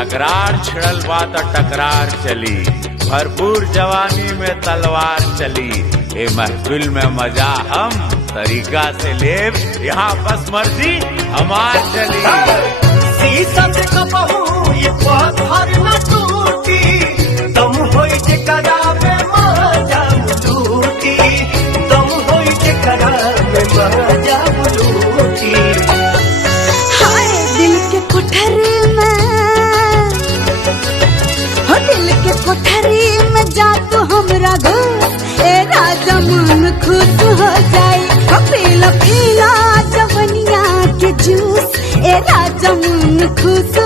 टकरार छिड़ल बा त टकरार चली, भरपूर जवानी में तलवार चली। ए महफिल में मजा हम तरीका से लेब, यहाँ बस मर्जी हमार चली। शीशा से कबहू ये पत्थर न टूटी, दम होई जेकरा में मजा लूटी, दम होई जेकरा में मजा लूटी। हाय दिल के कोठरी में, हो दिल के कोठरी में जा तू हमरा घुस, ए राजा मन खुश हो जाए। हो पीला पीला जवनिया के जूस, ए राजा मन खुश